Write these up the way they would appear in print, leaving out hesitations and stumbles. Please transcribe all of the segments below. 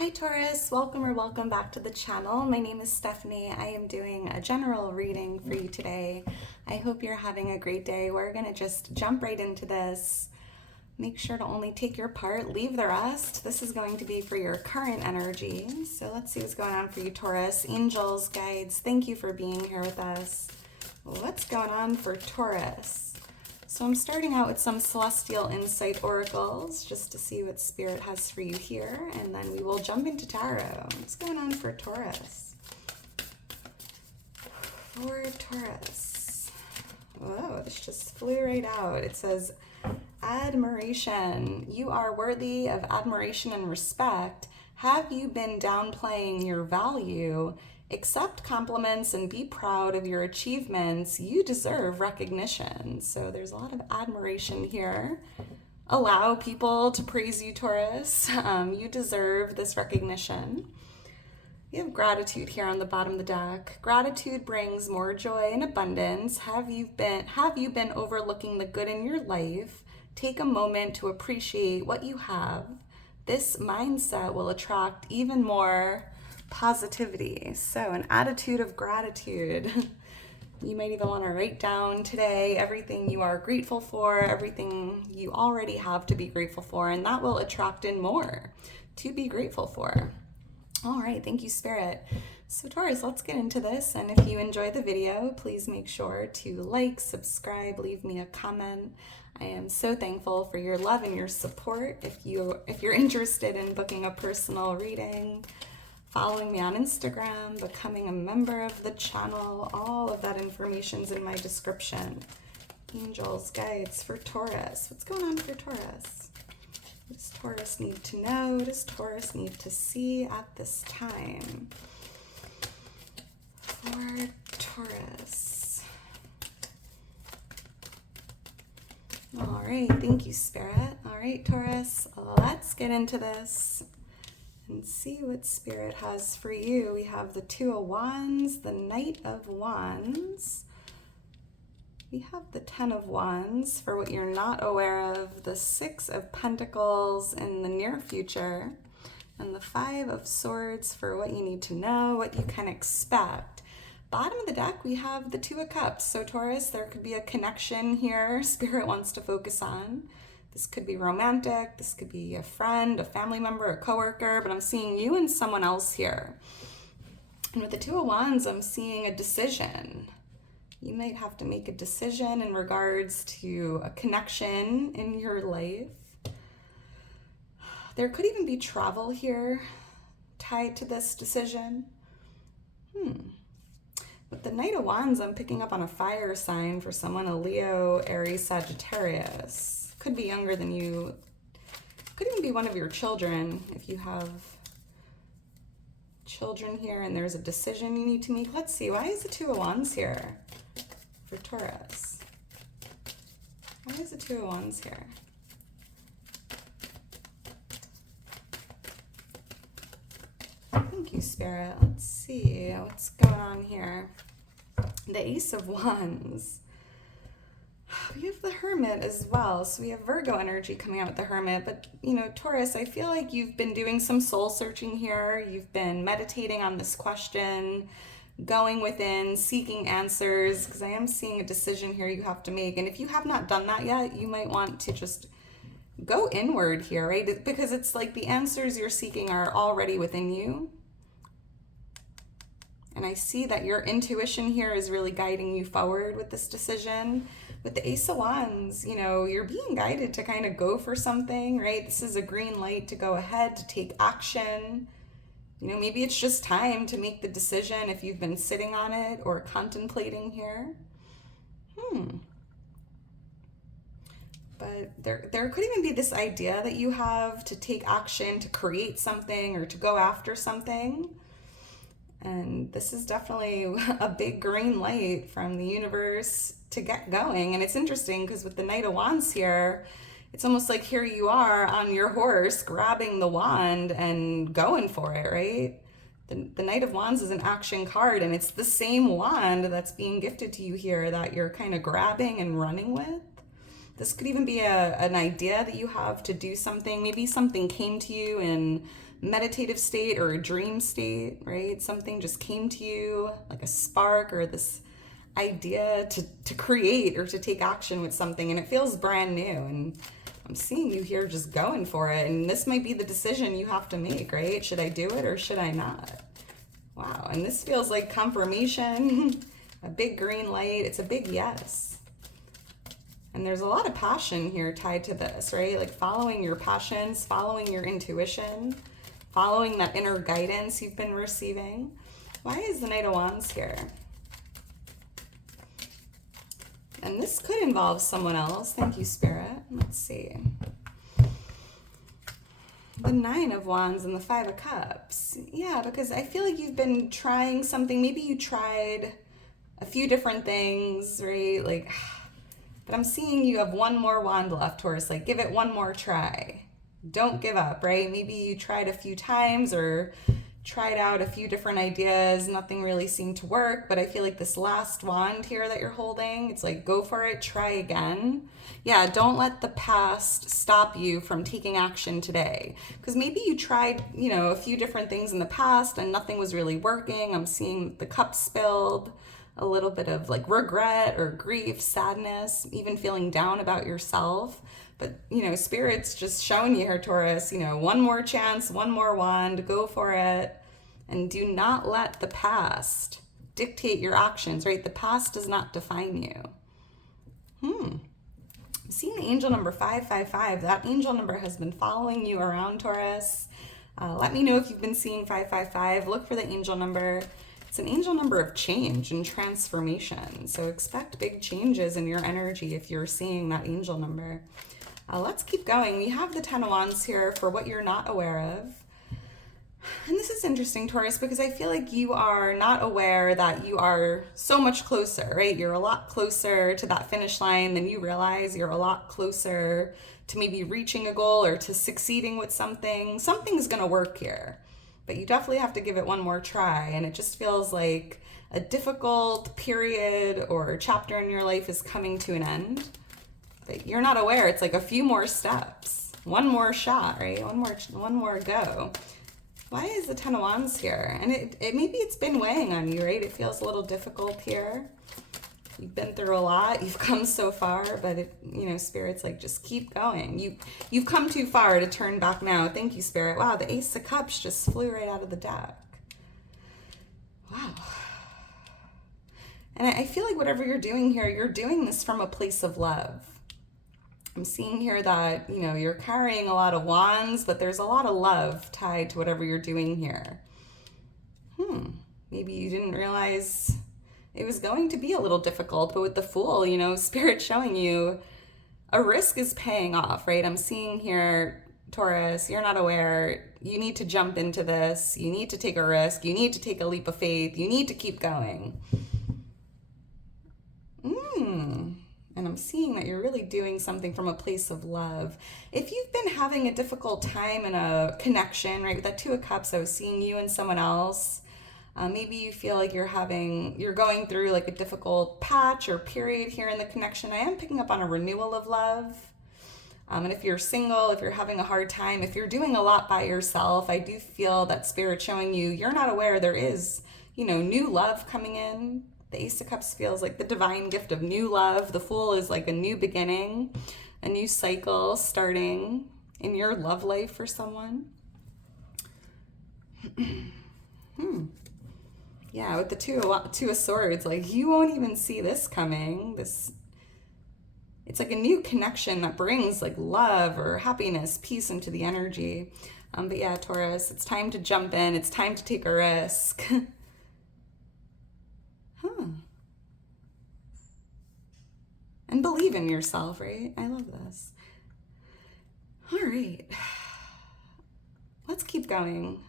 Hi Taurus, welcome or welcome back to the channel. My name is Stephanie. I am doing a general reading for you today. I hope you're having a great day. We're going to just jump right into this. Make sure to only take your part, leave the rest. This is going to be for your current energy. So let's see what's going on for you, Taurus. Angels, guides, thank you for being here with us. What's going on for Taurus? So I'm starting out with some Celestial Insight Oracles just to see what Spirit has for you here, and then we will jump into Tarot. What's going on for Taurus? For Taurus. Whoa, this just flew right out. It says, admiration. You are worthy of admiration and respect. Have you been downplaying your value? Accept compliments and be proud of your achievements. You deserve recognition. So there's a lot of admiration here. Allow people to praise you, Taurus. You deserve this recognition. You have gratitude here on the bottom of the deck. Gratitude brings more joy and abundance. Have you been overlooking the good in your life? Take a moment to appreciate what you have. This mindset will attract even more positivity. So an attitude of gratitude. You might even want to write down today everything you are grateful for, everything you already have to be grateful for, and that will attract in more to be grateful for. All right, thank you, Spirit. So Taurus, let's get into this. And if you enjoy the video, please make sure to like, subscribe, leave me a comment. I am so thankful for your love and your support. If you're interested in booking a personal reading, following me on Instagram, becoming a member of the channel, all of that information's in my description. Angels, guides for Taurus. What's going on for Taurus? What does Taurus need to know? What does Taurus need to see at this time? For Taurus. All right, thank you, Spirit. All right, Taurus, let's get into this and see what Spirit has for you. We have the Two of Wands, the Knight of Wands. We have the Ten of Wands for what you're not aware of, the Six of Pentacles in the near future, and the Five of Swords for what you need to know, what you can expect. Bottom of the deck, we have the Two of Cups. So Taurus, there could be a connection here Spirit wants to focus on. This could be romantic, this could be a friend, a family member, a coworker, but I'm seeing you and someone else here. And with the Two of Wands, I'm seeing a decision. You might have to make a decision in regards to a connection in your life. There could even be travel here tied to this decision. With the Knight of Wands, I'm picking up on a fire sign for someone, a Leo, Aries, Sagittarius. Could be younger than you. Could even be one of your children if you have children here and there's a decision you need to make. Let's see, why is the Two of Wands here for Taurus? Why is the Two of Wands here? Thank you, Spirit. Let's see what's going on here. The Ace of Wands. We have the Hermit as well. So we have Virgo energy coming out with the Hermit. But, you know, Taurus, I feel like you've been doing some soul searching here. You've been meditating on this question, going within, seeking answers, because I am seeing a decision here you have to make. And if you have not done that yet, you might want to just go inward here, right? Because it's like the answers you're seeking are already within you. And I see that your intuition here is really guiding you forward with this decision. With the Ace of Wands, you know, you're being guided to kind of go for something, right? This is a green light to go ahead, to take action. You know, maybe it's just time to make the decision if you've been sitting on it or contemplating here. But there could even be this idea that you have to take action, to create something or to go after something. And this is definitely a big green light from the universe to get going. And it's interesting because with the Knight of Wands here, it's almost like here you are on your horse grabbing the wand and going for it, right? The Knight of Wands is an action card, and it's the same wand that's being gifted to you here that you're kind of grabbing and running with. This could even be an idea that you have to do something. Maybe something came to you in meditative state or a dream state, right? Something just came to you like a spark or this idea to create or to take action with something, and it feels brand new. And I'm seeing you here just going for it. And this might be the decision you have to make, right? Should I do it or should I not? Wow. And this feels like confirmation, a big green light. It's a big yes. And there's a lot of passion here tied to this, right? Like following your passions, following your intuition, following that inner guidance you've been receiving. Why is the Knight of Wands here? And this could involve someone else. Thank you, Spirit. Let's see. The Nine of Wands and the Five of Cups. Yeah, because I feel like you've been trying something. Maybe you tried a few different things, right? Like, but I'm seeing you have one more wand left, Taurus. Like, give it one more try. Don't give up, right? Maybe you tried a few times or tried out a few different ideas. Nothing really seemed to work, but I feel like this last wand here that you're holding, it's like, go for it, try again. Yeah, don't let the past stop you from taking action today. Because maybe you tried, a few different things in the past and nothing was really working. I'm seeing the cup spilled, a little bit of like regret or grief, sadness, even feeling down about yourself. But, Spirit's just showing you here, Taurus, one more chance, one more wand, go for it. And do not let the past dictate your actions, right? The past does not define you. I'm seeing the angel number 555. That angel number has been following you around, Taurus. Let me know if you've been seeing 555. Look for the angel number. It's an angel number of change and transformation. So expect big changes in your energy if you're seeing that angel number. Let's keep going. We have the Ten of Wands here for what you're not aware of. And this is interesting, Taurus, because I feel like you are not aware that you are so much closer, right? You're a lot closer to that finish line than you realize. You're a lot closer to maybe reaching a goal or to succeeding with something. Something's going to work here, but you definitely have to give it one more try. And it just feels like a difficult period or chapter in your life is coming to an end. But you're not aware. It's like a few more steps, one more shot, right? One more go. Why is the Ten of Wands here? And it maybe it's been weighing on you, right? It feels a little difficult here. You've been through a lot. You've come so far, but Spirit's like, just keep going. You've come too far to turn back now. Thank you, Spirit. Wow, the Ace of Cups just flew right out of the deck. Wow. And I feel like whatever you're doing here, you're doing this from a place of love. I'm seeing here that, you're carrying a lot of wands, but there's a lot of love tied to whatever you're doing here. Maybe you didn't realize it was going to be a little difficult, but with the Fool, Spirit showing you a risk is paying off, right? I'm seeing here, Taurus, you're not aware. You need to jump into this. You need to take a risk. You need to take a leap of faith. You need to keep going. And I'm seeing that you're really doing something from a place of love. If you've been having a difficult time in a connection, right, with that Two of Cups, I was seeing you and someone else. Maybe you feel like you're going through like a difficult patch or period here in the connection. I am picking up on a renewal of love. And if you're single, if you're having a hard time, if you're doing a lot by yourself, I do feel that Spirit showing you, you're not aware there is, new love coming in. The Ace of Cups feels like the divine gift of new love. The Fool is like a new beginning, a new cycle starting in your love life for someone. Yeah, with the Two of Swords, like you won't even see this coming. It's like a new connection that brings like love or happiness, peace into the energy. But yeah, Taurus, it's time to jump in. It's time to take a risk. And believe in yourself, right? I love this. All right. Let's keep going.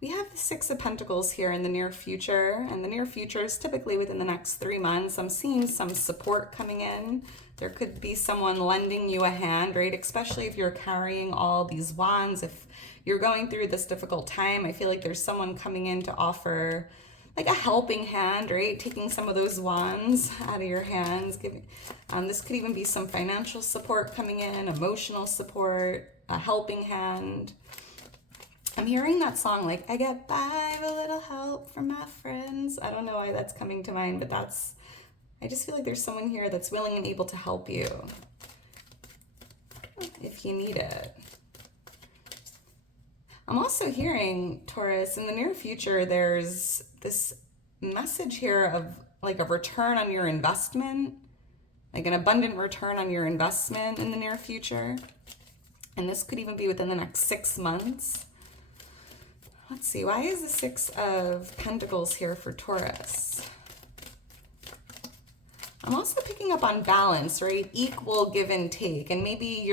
We have the Six of Pentacles here in the near future, and the near future is typically within the next 3 months. I'm seeing some support coming in. There could be someone lending you a hand, right? Especially if you're carrying all these wands. If you're going through this difficult time, I feel like there's someone coming in to offer like a helping hand, right? Taking some of those wands out of your hands. This could even be some financial support coming in, emotional support, a helping hand. I'm hearing that song, like, I get by with a little help from my friends. I don't know why that's coming to mind, but I just feel like there's someone here that's willing and able to help you if you need it. I'm also hearing, Taurus, in the near future, there's this message here of like a return on your investment, like an abundant return on your investment in the near future. And this could even be within the next 6 months. Let's see, why is the Six of Pentacles here for Taurus? I'm also picking up on balance, right? Equal give and take. And maybe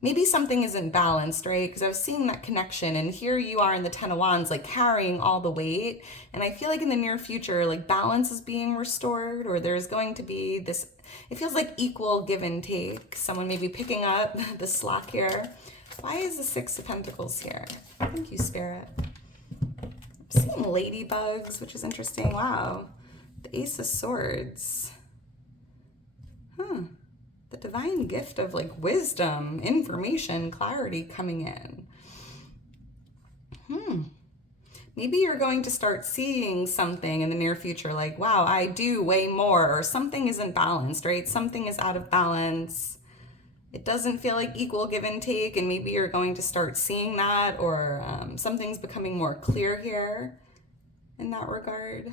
maybe something isn't balanced, right? Because I was seeing that connection, and here you are in the Ten of Wands, like carrying all the weight. And I feel like in the near future, like balance is being restored, or there's going to be this, it feels like equal give and take. Someone may be picking up the slack here. Why is the Six of Pentacles here? Thank you, Spirit. I'm seeing ladybugs, which is interesting. Wow. The Ace of Swords. The divine gift of like wisdom, information, clarity coming in. Maybe you're going to start seeing something in the near future like, wow, I do way more, or something isn't balanced, right? Something is out of balance. It doesn't feel like equal give and take, and maybe you're going to start seeing that, or something's becoming more clear here in that regard.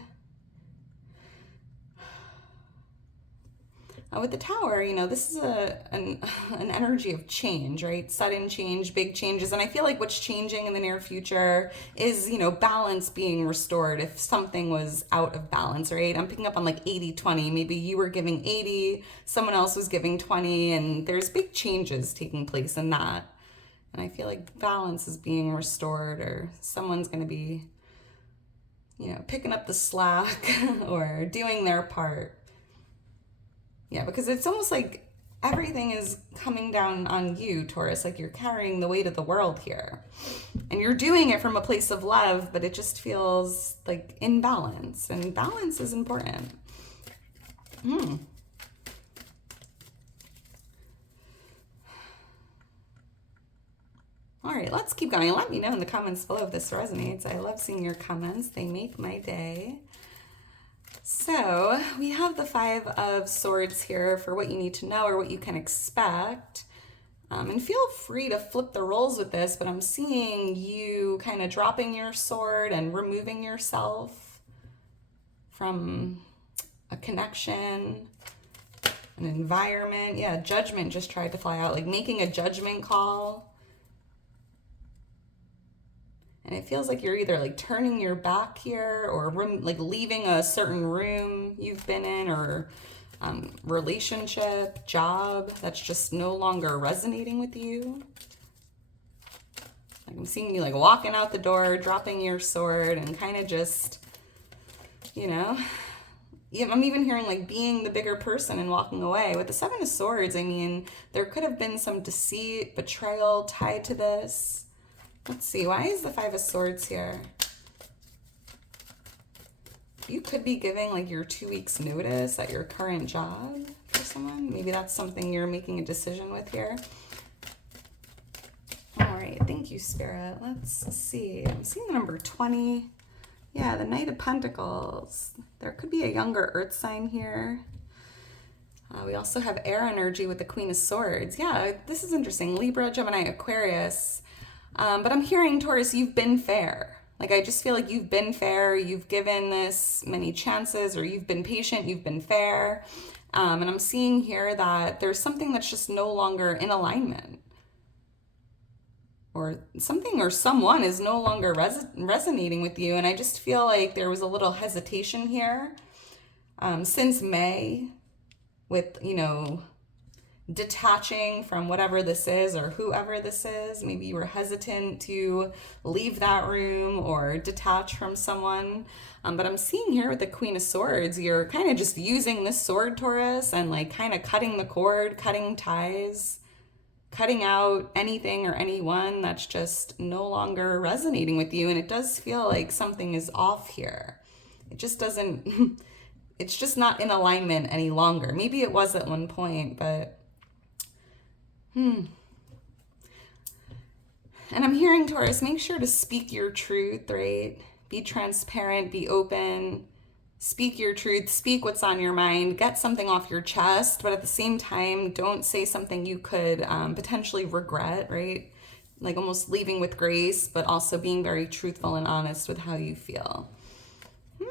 With the Tower, you know, this is an energy of change, right? Sudden change, big changes. And I feel like what's changing in the near future is, you know, balance being restored if something was out of balance, right? I'm picking up on like 80-20. Maybe you were giving 80, someone else was giving 20, and there's big changes taking place in that. And I feel like balance is being restored, or someone's going to be, you know, picking up the slack or doing their part. Yeah, because it's almost like everything is coming down on you, Taurus, like you're carrying the weight of the world here. And you're doing it from a place of love, but it just feels like in balance. And balance is important. All right, let's keep going. Let me know in the comments below if this resonates. I love seeing your comments. They make my day. So we have the Five of Swords here for what you need to know or what you can expect. And feel free to flip the roles with this, but I'm seeing you kind of dropping your sword and removing yourself from a connection, an environment. Yeah, judgment just tried to fly out, like making a judgment call. And it feels like you're either like turning your back here, or like leaving a certain room you've been in, or relationship, job that's just no longer resonating with you. Like I'm seeing you like walking out the door, dropping your sword, and kind of just, you know, I'm even hearing like being the bigger person and walking away. With the Seven of Swords, I mean, there could have been some deceit, betrayal tied to this. Let's see, why is the Five of Swords here? You could be giving like your 2 weeks notice at your current job for someone. Maybe that's something you're making a decision with here. All right, thank you, Spirit. Let's see, I'm seeing the number 20. Yeah, the Knight of Pentacles. There could be a younger earth sign here. We also have air energy with the Queen of Swords. Yeah, this is interesting. Libra, Gemini, Aquarius. But I'm hearing, Taurus, you've been fair. Like, I just feel like you've been fair. You've given this many chances, or you've been patient. You've been fair. And I'm seeing here that there's something that's just no longer in alignment. Or something or someone is no longer resonating with you. And I just feel like there was a little hesitation here since May with, you know, detaching from whatever this is or whoever this is. Maybe you were hesitant to leave that room or detach from someone. But I'm seeing here with the Queen of Swords, you're kind of just using this sword, Taurus, and like kind of cutting the cord, cutting ties, cutting out anything or anyone that's just no longer resonating with you. And it does feel like something is off here. It just doesn't, it's just not in alignment any longer. Maybe it was at one point, but And I'm hearing, Taurus, make sure to speak your truth, right? Be transparent, be open, speak your truth, speak what's on your mind, get something off your chest, but at the same time, don't say something you could potentially regret, right? Like almost leaving with grace, but also being very truthful and honest with how you feel.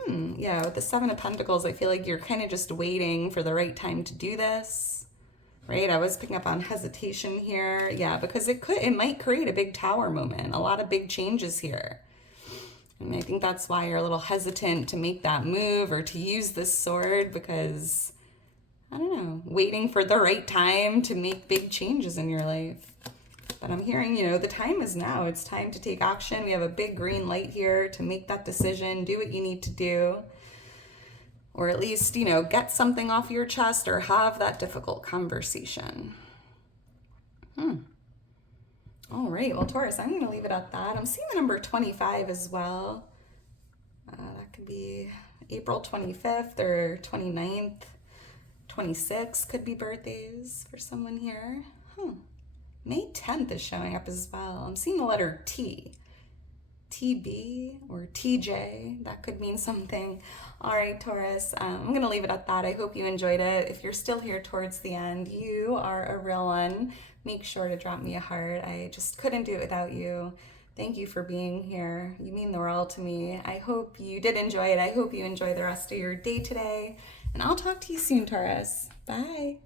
Yeah, with the Seven of Pentacles, I feel like you're kind of just waiting for the right time to do this, right? I was picking up on hesitation here. Yeah, because it might create a big tower moment, a lot of big changes here. And I think that's why you're a little hesitant to make that move or to use this sword, because, I don't know, waiting for the right time to make big changes in your life. But I'm hearing, the time is now. It's time to take action. We have a big green light here to make that decision, do what you need to do, or at least, get something off your chest or have that difficult conversation. All right, well, Taurus, I'm going to leave it at that. I'm seeing the number 25 as well. That could be April 25th or 29th. 26 could be birthdays for someone here. May 10th is showing up as well. I'm seeing the letter T. TB or TJ. That could mean something. All right, Taurus, I'm going to leave it at that. I hope you enjoyed it. If you're still here towards the end, you are a real one. Make sure to drop me a heart. I just couldn't do it without you. Thank you for being here. You mean the world to me. I hope you did enjoy it. I hope you enjoy the rest of your day today. And I'll talk to you soon, Taurus. Bye.